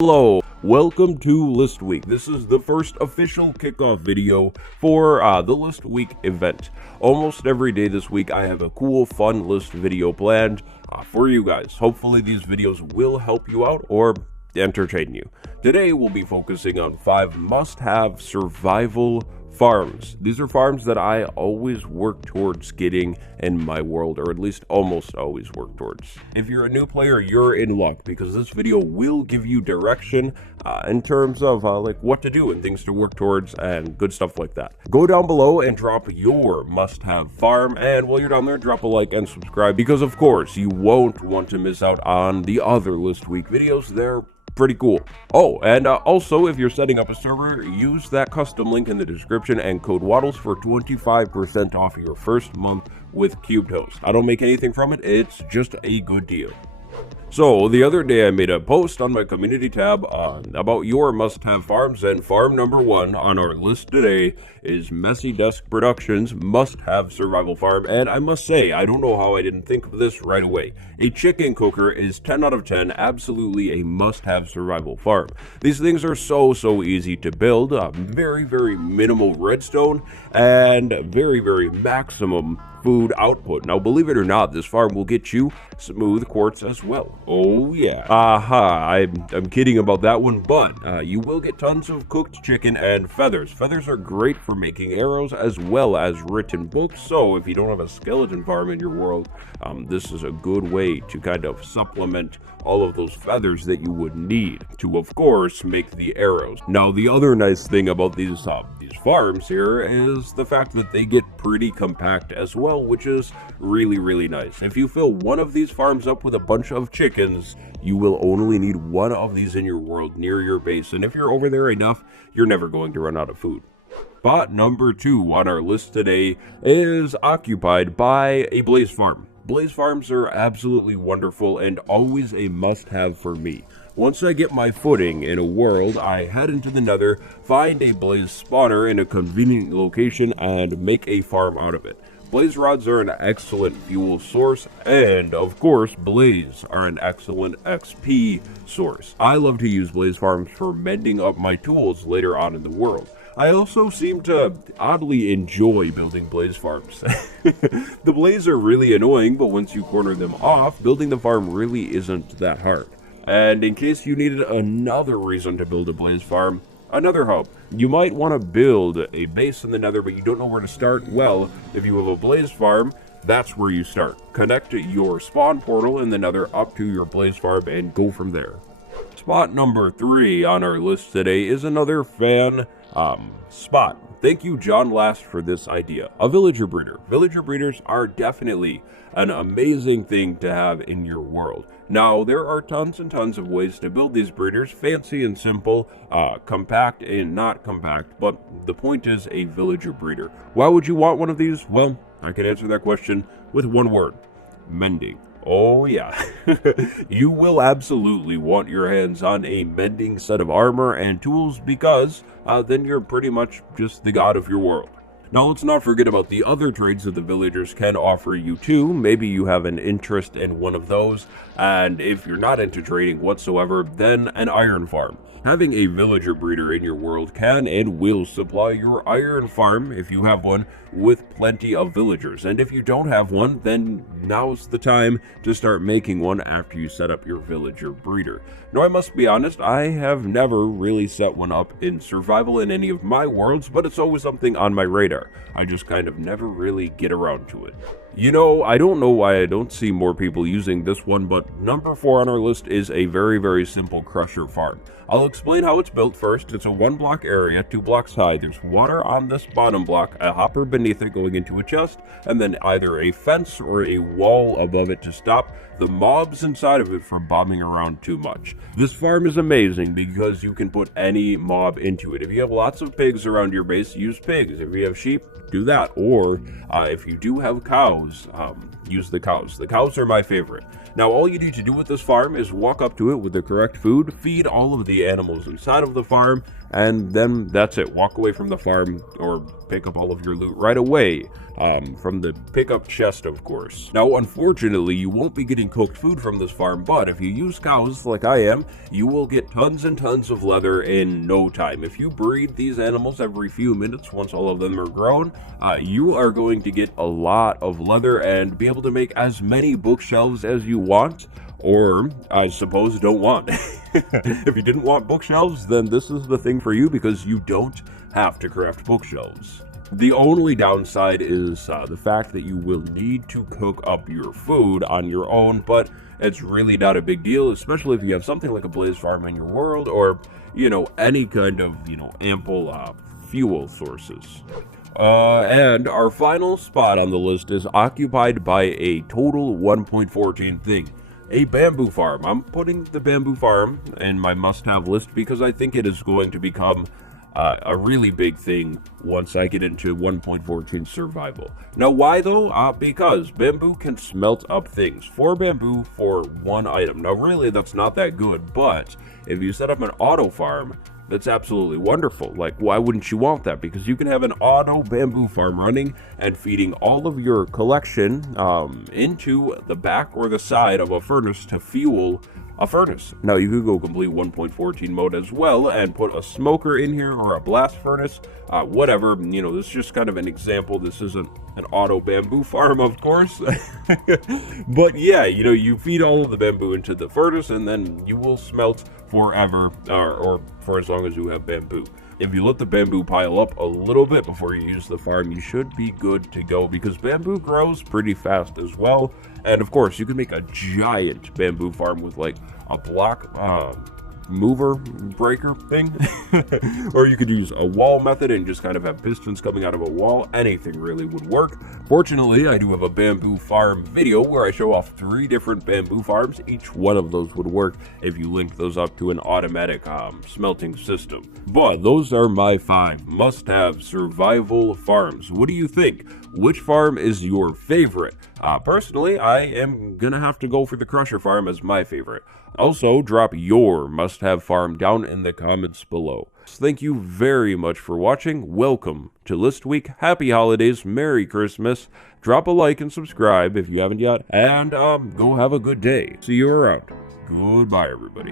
Hello, welcome to List Week. This is the first official kickoff video for the List Week event. Almost every day this week I have a cool, fun list video planned for you guys. Hopefully these videos will help you out or entertain you. Today we'll be focusing on 5 must-have survival farms. These are farms that I always work towards getting in my world, or at least almost always work towards. If you're a new player, you're in luck because this video will give you direction in terms of like what to do and things to work towards and good stuff like that. Go down below and drop your must-have farm, and while you're down there, drop a like and subscribe because of course you won't want to miss out on the other List Week videos. They're pretty cool. Oh, and also if you're setting up a server, use that custom link in the description and code Waddles for 25% off your first month with Cubed Host. I don't make anything from it, it's just a good deal. So the other day I made a post on my community tab about your must-have farms, and farm number 1 on our list today is Messy Desk Productions must-have survival farm. And I must say, I don't know how I didn't think of this right away. A chicken cooker is 10 out of 10, absolutely a must-have survival farm. These things are so easy to build, very minimal redstone, and very maximum food output. Now, believe it or not, this farm will get you smooth quartz as well. Oh yeah. I'm kidding about that one, but you will get tons of cooked chicken and feathers. Feathers are great for making arrows as well as written books, so if you don't have a skeleton farm in your world, this is a good way to kind of supplement all of those feathers that you would need to, of course, make the arrows. Now, the other nice thing about these farms here is the fact that they get pretty compact as well, which is really nice. If you fill one of these farms up with a bunch of chickens, you will only need one of these in your world near your base, and if you're over there enough, you're never going to run out of food. Spot number 2 on our list today is occupied by a blaze farm. Blaze farms are absolutely wonderful and always a must-have for me. Once I get my footing in a world, I head into the nether, find a blaze spawner in a convenient location, and make a farm out of it. Blaze rods are an excellent fuel source, and of course, blaze are an excellent XP source. I love to use blaze farms for mending up my tools later on in the world. I also seem to oddly enjoy building blaze farms. The blaze are really annoying, but once you corner them off, building the farm really isn't that hard. And in case you needed another reason to build a blaze farm, another hub. You might want to build a base in the nether, but you don't know where to start. Well, if you have a blaze farm, that's where you start. Connect your spawn portal in the nether up to your blaze farm and go from there. Spot number 3 on our list today is another fan spot. Thank you, John Last, for this idea. A villager breeder. Villager breeders are definitely an amazing thing to have in your world. Now, there are tons and tons of ways to build these breeders, fancy and simple, compact and not compact, but the point is a villager breeder. Why would you want one of these? Well, I can answer that question with one word: mending. Oh yeah, you will absolutely want your hands on a mending set of armor and tools because then you're pretty much just the god of your world. Now, let's not forget about the other trades that the villagers can offer you too. Maybe you have an interest in one of those, and if you're not into trading whatsoever, then an iron farm. Having a villager breeder in your world can and will supply your iron farm, if you have one, with plenty of villagers. And if you don't have one, then now's the time to start making one after you set up your villager breeder. Now, I must be honest, I have never really set one up in survival in any of my worlds, but it's always something on my radar. I just kind of never really get around to it. You know, I don't know why I don't see more people using this one, but number 4 on our list is a very simple crusher farm. I'll explain how it's built first. It's a 1-block area, 2 blocks high. There's water on this bottom block, a hopper beneath it going into a chest, and then either a fence or a wall above it to stop the mobs inside of it from bombing around too much. This farm is amazing because you can put any mob into it. If you have lots of pigs around your base, use pigs. If you have sheep, do that. Or if you do have cows, cows. Use the cows. The cows are my favorite. Now, all you need to do with this farm is walk up to it with the correct food, feed all of the animals inside of the farm, and then that's it. Walk away from the farm or pick up all of your loot right away. From the pickup chest, of course. Now, unfortunately, you won't be getting cooked food from this farm, but if you use cows like I am, you will get tons and tons of leather in no time. If you breed these animals every few minutes, once all of them are grown, you are going to get a lot of leather and be able to make as many bookshelves as you want, or I suppose don't want. If you didn't want bookshelves, then this is the thing for you, because you don't have to craft bookshelves. The only downside is the fact that you will need to cook up your food on your own, but it's really not a big deal, especially if you have something like a blaze farm in your world, or, you know, any kind of, ample fuel sources. And our final spot on the list is occupied by a total 1.14 thing. A bamboo farm. I'm putting the bamboo farm in my must-have list because I think it is going to become a really big thing once I get into 1.14 survival. Now, why though? Because bamboo can smelt up things. 4 bamboo for 1 item. Now, really, that's not that good, but if you set up an auto farm, that's absolutely wonderful. Like, why wouldn't you want that? Because you can have an auto bamboo farm running and feeding all of your collection into the back or the side of a furnace to fuel a furnace. Now, you could go complete 1.14 mode as well and put a smoker in here or a blast furnace, whatever. You know, this is just kind of an example. This isn't an auto bamboo farm, of course. But yeah, you know, you feed all of the bamboo into the furnace and then you will smelt forever, or for as long as you have bamboo. If you let the bamboo pile up a little bit before you use the farm, you should be good to go, because bamboo grows pretty fast as well. And of course, you can make a giant bamboo farm with like a block mover breaker thing. Or you could use a wall method and just kind of have pistons coming out of a wall. Anything really would work. Fortunately, I do have a bamboo farm video where I show off 3 different bamboo farms. Each one of those would work if you linked those up to an automatic smelting system. But those are my 5 must-have survival farms. What do you think? Which farm is your favorite? Personally, I am gonna have to go for the Crusher farm as my favorite. Also, drop your must-have farm down in the comments below. Thank you very much for watching. Welcome to List Week. Happy holidays. Merry Christmas. Drop a like and subscribe if you haven't yet. And go have a good day. See you around. Goodbye, everybody.